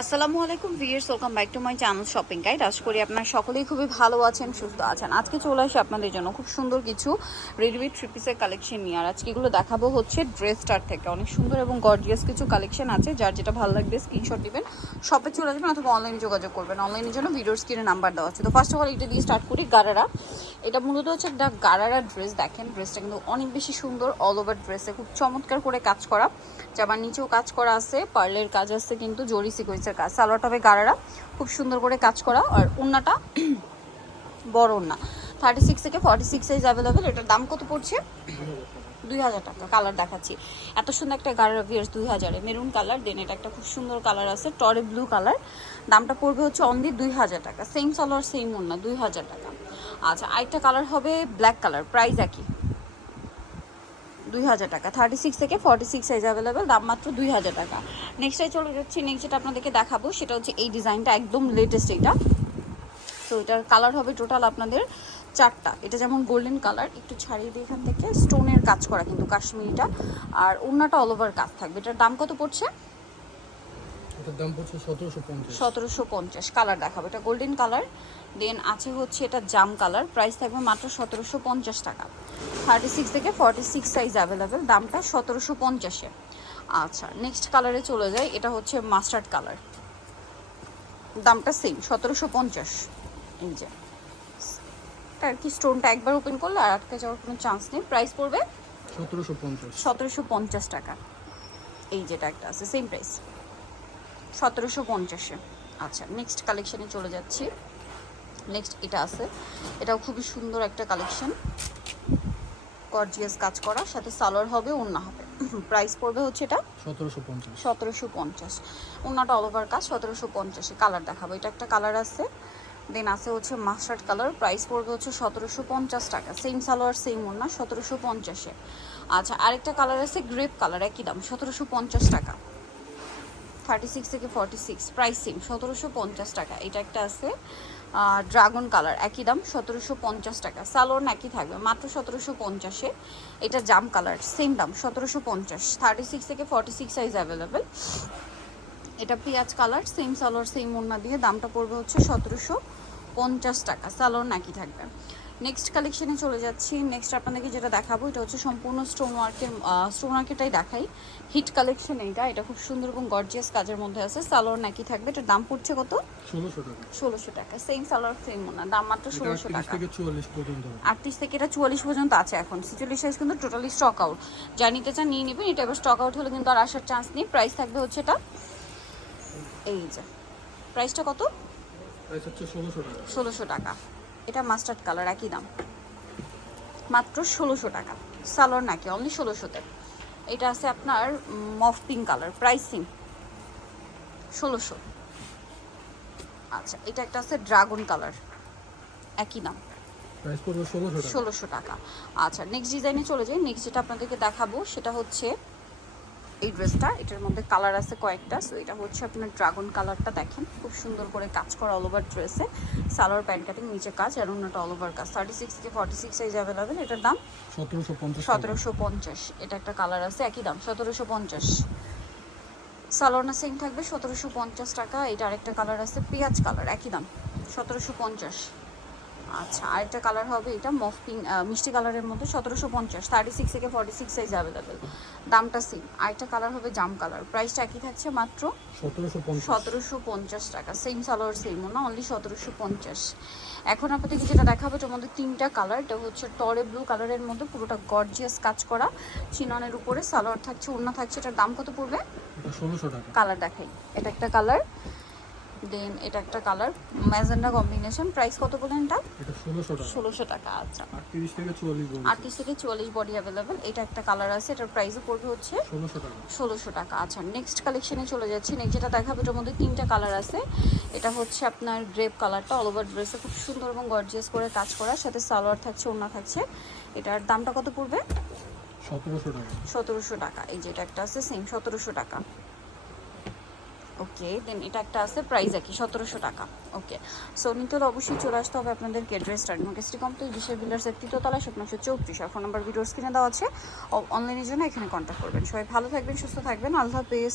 আসসালামু আলাইকুম viewers welcome back to my channel shopping guide আশা করি আপনারা সকলেই খুবই ভালো আছেন, সুস্থ আছেন। আজকে চলে আসি আপনাদের জন্য খুব সুন্দর কিছু রেডিমেড থ্রি পিসের কালেকশন নিয়ে। আর আজকে এগুলো দেখাবো হচ্ছে ড্রেস স্টার থেকে। অনেক সুন্দর এবং গর্জিয়াস কিছু কালেকশন আছে, যার যেটা ভালো লাগবে স্ক্রিনশট দিবেন শপে চলে আসবেন অথবা অনলাইনে যোগাযোগ করবেন। অনলাইনের জন্য ভিডিওর স্ক্রিনে নাম্বার দেওয়া আছে। তো ফার্স্ট অফ অল এটা দিয়ে স্টার্ট করি, গারারা। এটা মূলত হচ্ছে একটা গারারা ড্রেস দেখেন ড্রেসটা কিন্তু অনেক বেশি সুন্দর অল ওভার ড্রেসে খুব চমৎকার করে কাজ করা। জামার নিচেও কাজ করা আছে, পার্লের কাজ আছে কিন্তু জরি সিকোয়েন্সের কাজ সালোয়ারটা হবে গারারা খুব সুন্দর করে কাজ করা। আর ওন্নাটা বড় ওন্না থার্টি সিক্স থেকে ফর্টি সিক্স সাইজ অ্যাভেলেবেল এটার দাম কত পড়ছে? দুই হাজার টাকা কালার দেখাচ্ছি। এত সুন্দর একটা গাড়ার ভিয়ার্স দুই হাজারে। মেরুন কালার দেন এটা একটা খুব সুন্দর কালার আছে টরে ব্লু কালার দামটা পড়বে হচ্ছে অনলি দুই হাজার টাকা। সেম সালোয়ার সেম ওন্না দুই হাজার টাকা। আচ্ছা আরেকটা কালার হবে ব্ল্যাক কালার প্রাইস একই। দুই হাজার টাকা। থার্টি সিক্স থেকে ফর্টি সিক্স সাইজ অ্যাভেলেবেল দাম মাত্র দুই হাজার টাকা। নেক্সটে চলে যাচ্ছি নেক্সট যেটা আপনাদেরকে দেখাবো, সেটা হচ্ছে এই ডিজাইনটা একদম লেটেস্ট এটা তো এটার কালার হবে টোটাল আপনাদের চারটা। এটা যেমন গোল্ডেন কালার একটু ছাড়িয়ে দিয়ে এখান থেকে। স্টোনের কাজ করা কিন্তু কাশ্মীরিটা। আর ওড়নাটা অল ওভার কাজ থাকবে। এটার দাম কত পড়ছে? এটার দাম পড়ছে কালার দেখাবো। এটা গোল্ডেন কালার দেন আছে হচ্ছে এটা জাম কালার প্রাইস থাকবে মাত্র সতেরোশো পঞ্চাশ টাকা। থার্টি সিক্স থেকে ফর্টি সিক্স সাইজ অ্যাভেলেবেল দামটা সতেরোশো পঞ্চাশে। আচ্ছা নেক্সট কালারে চলে যাই এটা হচ্ছে মাস্টার্ড কালার দামটা সেম সতেরোশো পঞ্চাশ। এই যে আর কি স্টোনটা একবার ওপেন করলে আর আটকে যাওয়ার কোনো চান্স নেই। প্রাইস পড়বে? সতেরোশো পঞ্চাশ। টাকা। এই যেটা একটা আছে সেম প্রাইস সতেরোশো পঞ্চাশে। আচ্ছা নেক্সট কালেকশানে চলে যাচ্ছি। নেক্সট এটা আছে। এটাও খুবই সুন্দর একটা কালেকশন গর্জিয়াস কাজ করা সাথে সালোয়ার হবে ওন্না হবে। প্রাইস পড়বে হচ্ছে এটা সতেরোশো পঞ্চাশ। সতেরোশো পঞ্চাশ। ওনাটা অল ওভার কাজ সতেরোশো পঞ্চাশে কালার দেখাবো। এটা একটা কালার আছে। দেন আছে হচ্ছে মাস্টার্ড কালার প্রাইস পড়বে হচ্ছে সতেরোশো পঞ্চাশ টাকা। সেম সালোয়ার সেম ওনা সতেরোশো পঞ্চাশে। আচ্ছা আরেকটা কালার আছে গ্রেপ কালার একই দাম সতেরোশো পঞ্চাশ টাকা। থার্টি সিক্স থেকে ফর্টি সিক্স প্রাইস সতেরোশো পঞ্চাশ টাকা। এটা একটা আছে ড্রাগন কালার একই দাম, সতেরোশো পঞ্চাশ টাকা। সালোয়ার একই থাকবে, মাত্র সতেরোশো পঞ্চাশে। এটা জাম কালার সেম দাম, সতেরোশো পঞ্চাশ। থার্টি সিক্স থেকে ফর্টি সিক্স সাইজ অ্যাভেলেবেল এটা পেঁয়াজ কালার সেম সালোয়ার সেম ওড়না দিয়ে দামটা পড়বে হচ্ছে সতেরোশো পঞ্চাশ টাকা। সালোয়ার নাকি থাকবে। নেক্সট কালেকশনে চলে যাচ্ছি। নেক্সট আপনাদেরকে যেটা দেখাবো এটা হচ্ছে সম্পূর্ণ স্টোন ওয়ার্কের স্টোন ওয়ার্কেরটাই দেখাই। হিট কালেকশন এইটা এটা খুব সুন্দর এবং গর্জিয়াস কাজের মধ্যে আছে। সালোয়ার নাকি থাকবে এটার দাম পড়ছে কত? ষোলোশো টাকা। সেম সালোয়ার সেম ওনা দাম মাত্র ষোলোশো টাকা। আটত্রিশ থেকে এটা চুয়াল্লিশ পর্যন্ত আছে এখন। ছিচল্লিশ সাইজ কিন্তু টোটালি স্টক আউট যা নিতে চান নিয়ে নেবেন এটা এবার স্টক আউট হলে কিন্তু আর আসার চান্স নেই। প্রাইস থাকবে হচ্ছে এটা এই যে প্রাইসটা কত? ষোলোশো টাকা। এটা মাস্টার্ড কালার একই দাম। মাত্র ষোলোশো টাকা। সালোয়ার নাকি অনলি ষোলোশোতে। এটা আছে আপনার মফ পিঙ্ক কালার প্রাইসিং ষোলোশো। আচ্ছা এটা একটা আছে ড্রাগন কালার একই দাম। ষোলোশো টাকা। ষোলোশো টাকা। আচ্ছা নেক্সট ডিজাইনে চলে যাই। নেক্সট যেটা আপনাদেরকে দেখাবো সেটা হচ্ছে এই ড্রেসটা এটার মধ্যে কালার আছে কয়েকটা। সো এটা হচ্ছে আপনার ড্রাগন কালারটা দেখেন। খুব সুন্দর করে কাজ করা অল ওভার ড্রেসে সালোয়ার প্যান্ট কাটিং নিচে কাজ আর অন্যটা অল ওভার কাজ। থার্টি সিক্স থেকে ফর্টি সিক্স সাইজ অ্যাভেলেবেল এটার দাম সতেরোশো পঞ্চাশ সতেরোশো পঞ্চাশ। এটা একটা কালার আছে একই দাম সতেরোশো পঞ্চাশ। সালোয়ারনা সেম থাকবে সতেরোশো পঞ্চাশ টাকা। এটা আরেকটা কালার আছে পেঁয়াজ কালার একই দাম সতেরোশো পঞ্চাশ। আচ্ছা আরেকটা কালার হবে এটা মফ পিঙ্ক মিষ্টি কালারের মধ্যে সতেরোশো পঞ্চাশ থার্টি সিক্স থেকে ফর্টি সিক্স সাইজ অ্যাভেলেবেল দামটা সেম আরেকটা কালার হবে জাম কালার প্রাইসটা একই থাকছে মাত্র সতেরোশো পঞ্চাশ। টাকা। সেম সালোয়ার সেম না অনলি সতেরোশো পঞ্চাশ। এখন আপনাদেরকে যেটা দেখাবো এটার মধ্যে তিনটা কালার এটা হচ্ছে টরে ব্লু কালারের মধ্যে পুরোটা গর্জিয়াস কাজ করা। চিননের উপরে সালোয়ার থাকছে ওড়না থাকছে এটার দাম কত পড়বে? ষোলোশো টাকা। কালার দেখাই। এটা একটা কালার দেন এটা একটা কালার। Magenta combination. প্রাইস কত বলেন এটা? ষোলোশো টাকা। আচ্ছা। আটত্রিশ থেকে চুয়াল্লিশ বডি। অ্যাভেলেবেল এটা একটা কালার আছে এটার প্রাইসও পড়বে হচ্ছে ষোলোশো টাকা। আচ্ছা। নেক্সট কালেকশনে চলে যাচ্ছি। নেক্সট যেটা দেখাবো এটার মধ্যে তিনটা কালার আছে। এটা হচ্ছে আপনার গ্রেপ কালারটা অল ওভার ড্রেসে খুব সুন্দর এবং গর্জিয়াস করে কাজ করা সাথে সালোয়ার থাকছে ওড়না থাকছে। এটার দামটা কত পড়বে? সতেরোশো টাকা। সতেরোশো টাকা। এই যে এটা একটা আছে সেম সতেরোশো টাকা। ওকে দেন এটা একটা আছে প্রাইস একই, সতেরোশো টাকা। ওকে সো নিতে হলে অবশ্যই চলে আসতে হবে আপনাদেরকে ড্রেসটার মার্কেস্টি কমপ্লেক্স বিশেষ বিল্ডার্সের তৃতীয়তলা স্বপ্নশো চৌত্রিশ। আর ফোন নাম্বার ভিডিওস কিনে দেওয়া আছে। অনলাইনের জন্য এখানে কন্ট্যাক্ট করবেন। সবাই ভালো থাকবেন, সুস্থ থাকবেন। আল্লাহ হাফেজ।